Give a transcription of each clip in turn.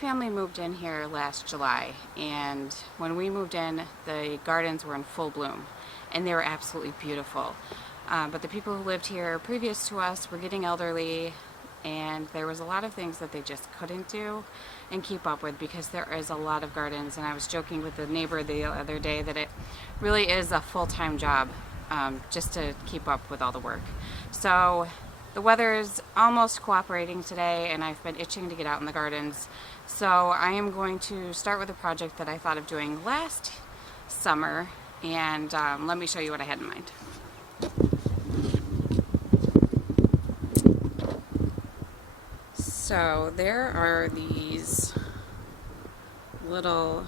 family moved in here last July, and when we moved in, the gardens were in full bloom, and they were absolutely beautiful. But the people who lived here previous to us were getting elderly, and there was a lot of things that they just couldn't do and keep up with because there is a lot of gardens. And I was joking with the neighbor the other day that it really is a full-time job just to keep up with all the work. So the weather is almost cooperating today, and I've been itching to get out in the gardens. So I am going to start with a project that I thought of doing last summer, and let me show you what I had in mind. So there are these little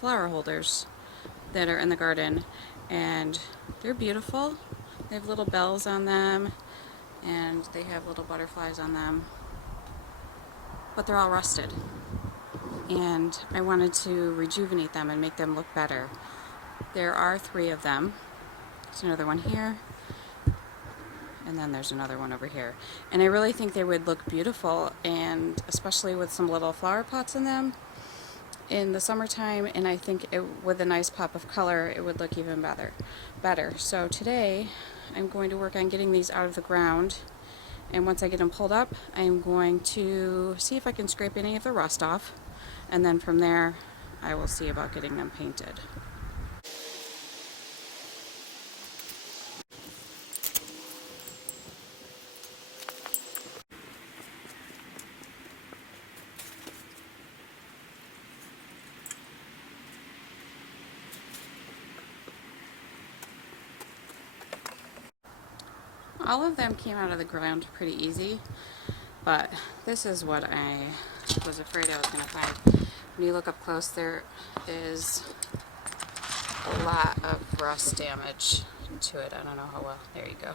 flower holders that are in the garden, and they're beautiful. They have little bells on them, and they have little butterflies on them, but they're all rusted, and I wanted to rejuvenate them and make them look better. There are 3 of them. There's another one here, and then there's another one over here, and I really think they would look beautiful, and especially with some little flower pots in them in the summertime, and I think with a nice pop of color it would look even better. So today I'm going to work on getting these out of the ground, and once I get them pulled up, I'm going to see if I can scrape any of the rust off, and then from there I will see about getting them painted. All of them came out of the ground pretty easy, but this is what I was afraid I was going to find. When you look up close, there is a lot of rust damage to it. I don't know how well. There you go.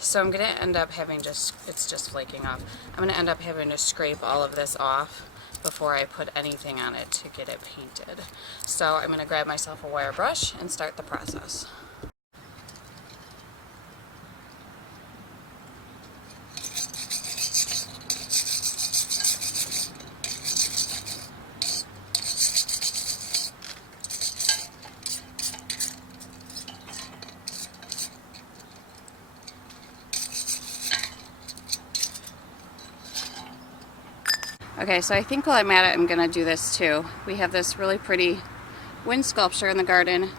So I'm going to end up having it's just flaking off. I'm going to end up having to scrape all of this off before I put anything on it to get it painted. So I'm going to grab myself a wire brush and start the process. Okay, so I think while I'm at it, I'm going to do this too. We have this really pretty wind sculpture in the garden,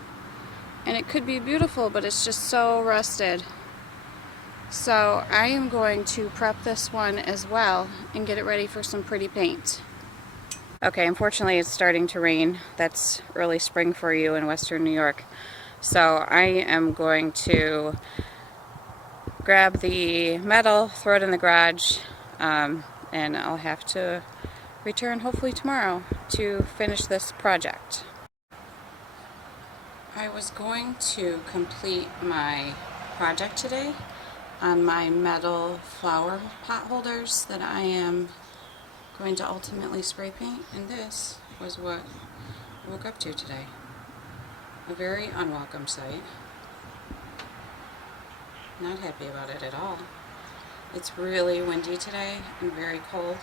and it could be beautiful, but it's just so rusted. So I am going to prep this one as well and get it ready for some pretty paint. Okay, unfortunately it's starting to rain. That's early spring for you in Western New York. So I am going to grab the metal, throw it in the garage, and I'll have to return hopefully tomorrow to finish this project. I was going to complete my project today on my metal flower pot holders that I am going to ultimately spray paint, and this was what I woke up to today. A very unwelcome sight. Not happy about it at all. It's really windy today and very cold,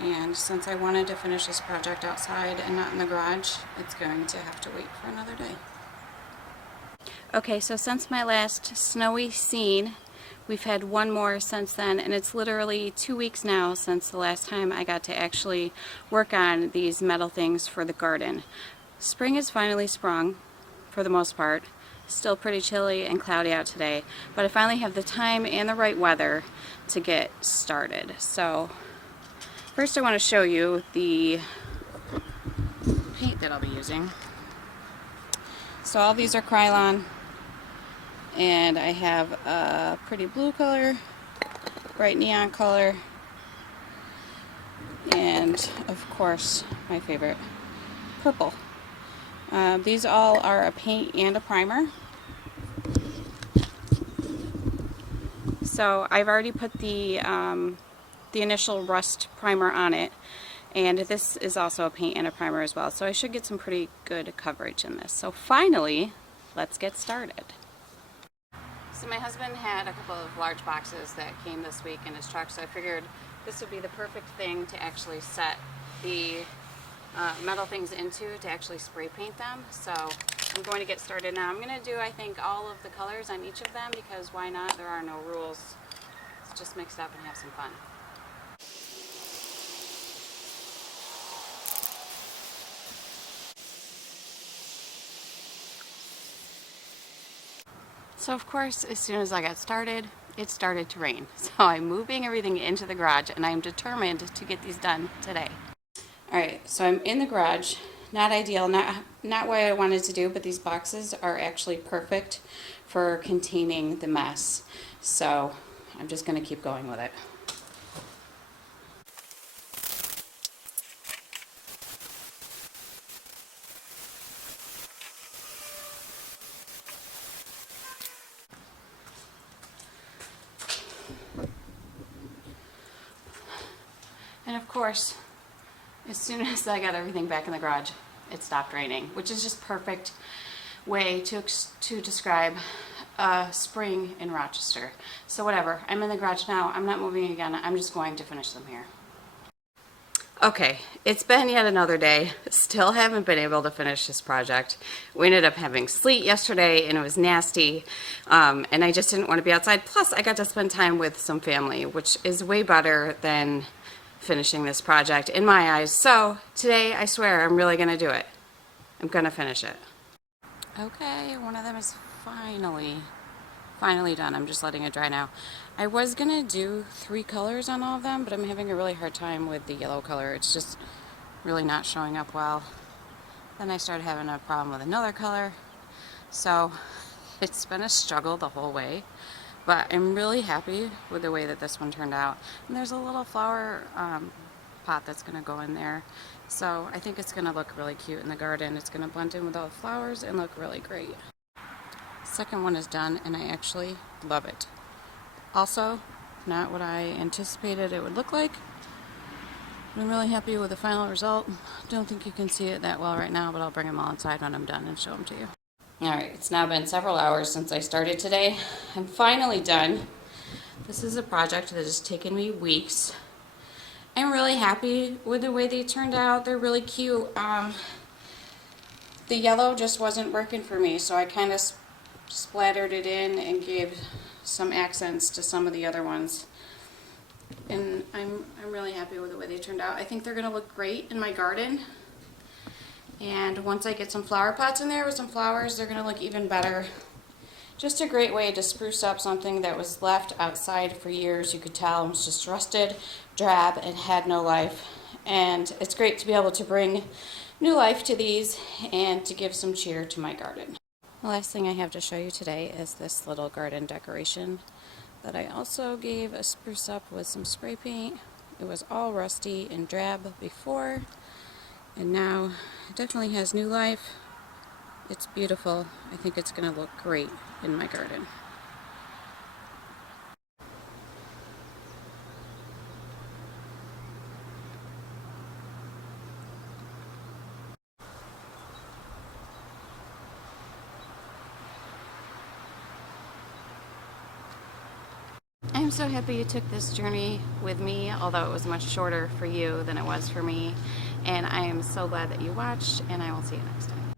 and since I wanted to finish this project outside and not in the garage, it's going to have to wait for another day. Okay, so since my last snowy scene, we've had one more since then, and it's literally 2 weeks now since the last time I got to actually work on these metal things for the garden. Spring has finally sprung, for the most part. Still pretty chilly and cloudy out today, but I finally have the time and the right weather to get started. So first I want to show you the paint that I'll be using. So all these are Krylon, and I have a pretty blue color, bright neon color, and of course my favorite, purple. These all are a paint and a primer. So I've already put the initial rust primer on it, and this is also a paint and a primer as well, so I should get some pretty good coverage in this. So finally, let's get started. So my husband had a couple of large boxes that came this week in his truck, so I figured this would be the perfect thing to actually set the metal things into, to actually spray paint them. So I'm going to get started now. I'm going to do, I think, all of the colors on each of them, because why not? There are no rules. Let's just mix it up and have some fun. So of course, as soon as I got started, it started to rain. So I'm moving everything into the garage, and I'm determined to get these done today. All right, so I'm in the garage. Not ideal, not what I wanted to do, but these boxes are actually perfect for containing the mess. So I'm just gonna keep going with it. And of course, as soon as I got everything back in the garage, it stopped raining, which is just perfect way to describe spring in Rochester. So whatever, I'm in the garage now. I'm not moving again. I'm just going to finish them here. Okay, it's been yet another day. Still haven't been able to finish this project. We ended up having sleet yesterday, and it was nasty, and I just didn't want to be outside. Plus, I got to spend time with some family, which is way better than finishing this project in my eyes. So today, I swear, I'm really gonna do it. I'm gonna finish it. Okay, one of them is finally done. I'm just letting it dry now. I was gonna do 3 colors on all of them, but I'm having a really hard time with the yellow color. It's just really not showing up well. Then I started having a problem with another color. So it's been a struggle the whole way. But I'm really happy with the way that this one turned out. And there's a little flower pot that's going to go in there. So I think it's going to look really cute in the garden. It's going to blend in with all the flowers and look really great. Second one is done, and I actually love it. Also, not what I anticipated it would look like. I'm really happy with the final result. Don't think you can see it that well right now, but I'll bring them all inside when I'm done and show them to you. Alright, it's now been several hours since I started today. I'm finally done. This is a project that has taken me weeks. I'm really happy with the way they turned out. They're really cute. The yellow just wasn't working for me, so I kind of splattered it in and gave some accents to some of the other ones. And I'm really happy with the way they turned out. I think they're going to look great in my garden. And once I get some flower pots in there with some flowers, they're going to look even better. Just a great way to spruce up something that was left outside for years. You could tell it was just rusted, drab, and had no life. And it's great to be able to bring new life to these and to give some cheer to my garden. The last thing I have to show you today is this little garden decoration that I also gave a spruce up with some spray paint. It was all rusty and drab before, and now it definitely has new life. It's beautiful. I think it's going to look great in my garden. I'm so happy you took this journey with me, although it was much shorter for you than it was for me. And I am so glad that you watched, and I will see you next time.